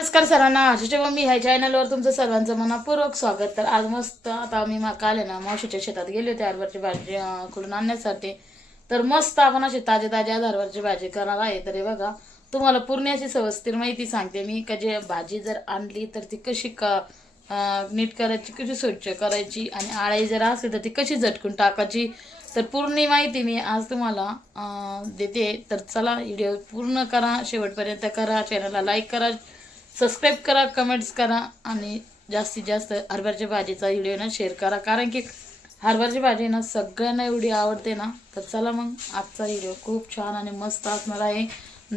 नमस्कार सर्वांना, आजीच्या मम्मी ह्या चॅनलवर तुमचं सर्वांचं मनपूर्वक स्वागत. तर आज मस्त आता मी काल आहे ना मावशीच्या शेतात गेले होते हरभऱ्याची भाजी करून आणण्यासाठी. तर मस्त आपण अशी ताजे ताजे हरभऱ्याची भाजी करणार आहे. तर हे बघा, तुम्हाला पूर्ण अशी सविस्तर माहिती सांगते मी का जे भाजी जर आणली तर ती कशी नीट करायची, कशी स्वच्छ करायची आणि आळी जर असली तर ती कशी झटकून टाकायची. तर पूर्ण माहिती मी आज तुम्हाला देते. तर चला, व्हिडिओ पूर्ण करा, शेवटपर्यंत करा, चॅनलला लाईक करा, सबस्क्राईब करा, कमेंट्स करा आणि जास्तीत जास्त हरभऱ्याच्या भाजीचा व्हिडिओ ना शेअर करा, कारण की हरभऱ्याची भाजी ना सगळ्यांना एवढी आवडते ना. तर चला मग, आजचा व्हिडिओ खूप छान आणि मस्त असणार आहे.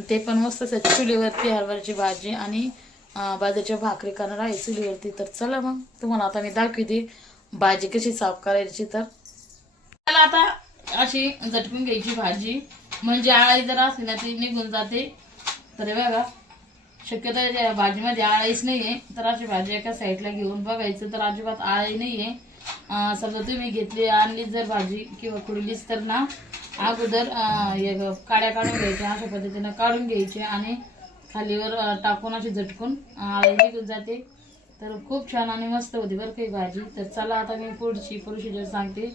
ते पण मस्त चुलीवरती हरभऱ्याची भाजी आणि बाजरीच्या भाकरी करणार आहे चुलीवरती. तर चला मग, तुम्हाला आता मी दाखवते भाजी कशी साफ करायची. तर चला, आता अशी झटकून घ्यायची भाजी, म्हणजे आळी जर असली ना ती निघून जाते. तर हे बघा, शक्यतो भाजीमध्ये आळीच नाही आहे. तर अशी भाजी एका साईडला घेऊन बघायचं, तर अजिबात आळी नाही आहे. समजा तुम्ही घेतली आणली जर भाजी किंवा खुडलीच तर ना अगोदर काड्या काढून घ्यायच्या, अशा पद्धतीनं काढून घ्यायचे आणि खालीवर टाकून अशी झटकून आळी निघून जाते. तर खूप छान आणि मस्त होती बरं काही भाजी. तर चला, आता मी पुढची प्रोसिजर सांगते.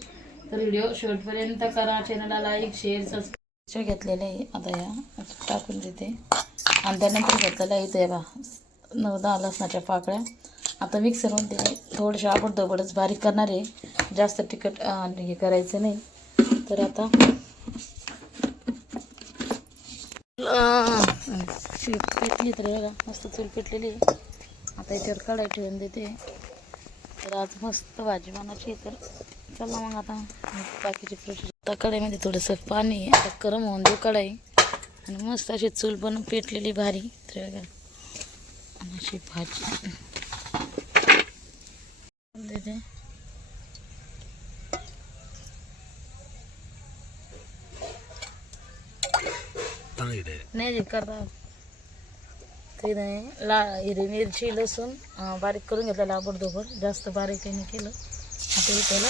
तर व्हिडिओ शेवटपर्यंत करा, चॅनलला लाईक शेअर सबस्क्राईब घेतलेले आहे. आता या टाकून देते आणि त्यानंतर घेतलेलं आहे इथे बा 9-10 लसणाच्या पाकळ्या. आता मिक्सरमध्ये थोडेसे आबडधोबडच बारीक करणार आहे, जास्त तिखट हे करायचं नाही. तर आता पेटली, तर बघा मस्त चूल पेटलेली आहे. आता याच्यावर कढाई ठेवून देते. तर आज मस्त भाजी बनायची. तर चला मग, आता बाकीची प्रोसेस. आता कढईमध्ये थोडंसं पाणी आहे, आता गरम होऊन देऊ कढई आणि मस्त अशी चूल पण पेटलेली भारी. तर बघा, आणि अशी भाजी देते. नाही करता काही नाही. हिरवी मिरची लसूण बारीक करून घेतलेला आबडधोबड, जास्त बारीक नाही केलं. आता हे त्याला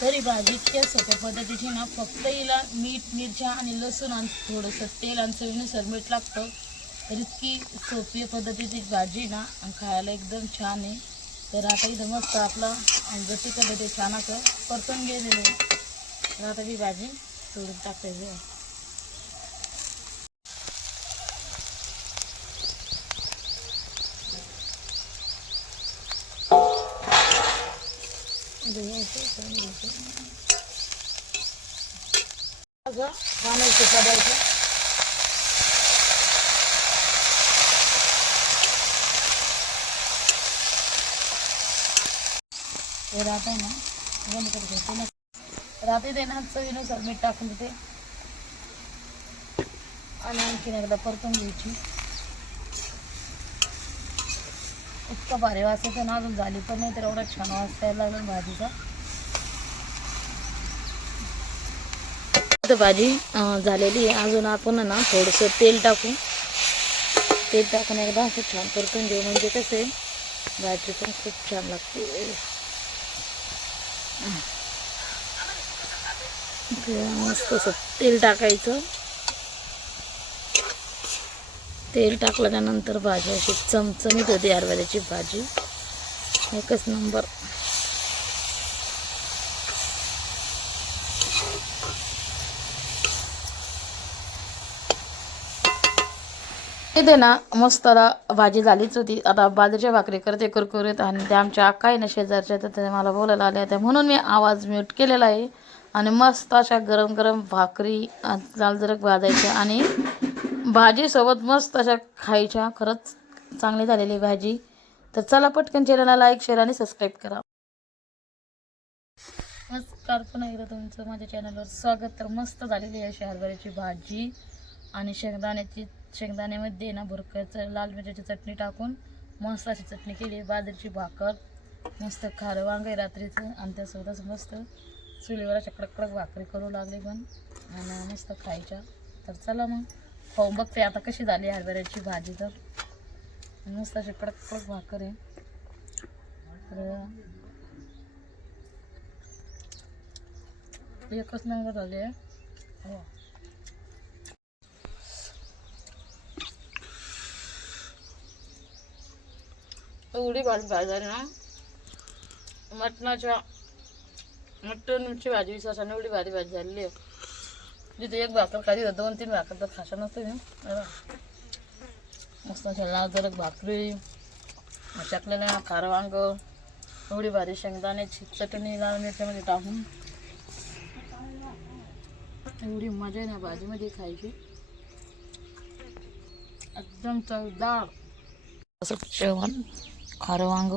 तरी भाजी इतक्या सोप्या पद्धतीची ना, फक्त हिला मीठ, मिरच्या आणि लसूण आणि थोडंसं तेल आणि चवीनुसार मीठ लागतं. तर इतकी सोपी पद्धतीची भाजी ना खायला एकदम छान आहे. तर आता इथं मस्त आपला जशी पद्धती छान असं परतून गेलेलं आहे. तर आता ही भाजी सोडून टाकायची आहे. पाणी शिकायचं. हे राहत आहे ना, बंद करतो ना. राहते ते ना, चवीनुसार मीठ टाकून देते आणि आणखीन एकदा परतून घ्यायची. इतका भारी वास येतो ना, अजून झाली पण नाही तर एवढा छान वास यायला लागला भाजीचा. तर भाजी झालेली आहे. अजून आपण ना थोडंसं तेल टाकून एकदा असं छान परतून घेऊ, म्हणजे कसं भाजी पण खूप छान लागते. मस्त असं तेल टाकायचं. तेल टाकल्यानंतर भाजी अशी चमचमीत होती हरभऱ्याची भाजी, एकच नंबर. इथे ना मस्त भाजी झालीच होती. आता बाजरीच्या भाकरी करते कुरकुरीत, आणि त्या आमच्या अक्का आहे ना शेजारच्या, तर त्या मला बोलायला आल्या त्या, म्हणून मी आवाज म्यूट केलेला आहे. आणि मस्त अशा गरम गरम भाकरी जालजरक भाजायच्या आणि भाजीसोबत मस्त अशा खायच्या. खरंच चांगली झालेली भाजी. तर चला, पटकन चॅनलला लाईक शेअर आणि सबस्क्राईब करा. नमस्कार, पुन्हा एकदा तुमचं माझ्या चॅनलवर स्वागत. तर मस्त झालेली आहे अशी हरभऱ्याची भाजी आणि शेंगदाण्यामध्ये ना भुरक्याचं लाल मिरच्याची चटणी टाकून मस्त अशी चटणी केली. बाजरीची भाकर, मस्त खारं वांग आहे रात्रीचं, आणि त्यासोबतच मस्त चुलीवर अशा कडक भाकरी करू लागले पण, आणि मस्त खायच्या. तर चला मग, खाऊन बघते आता कशी झाली हरभऱ्याची भाजी. तर मस्त अशी कडक कडक भाकर आहे. तर एकच नंबर झाली आहे. हो. एवढी भाजी झाली ना, मटणची भाजी विश्वासाने एवढी भारी भाजी झालेली आहे. जिथे एक भाकर खाली 2-3 भाकर तर खाशा नसते मी. मस्त अशा लाल जरक भाकरी, टाकलेल्या खारं वांग, एवढी भारी शेंगदाण्याची चटणी लाल मिरच्यामध्ये टाकून, एवढी मजा आहे ना भाजीमध्ये खायची, एकदम चवदार असं जेवण. खारं वांग,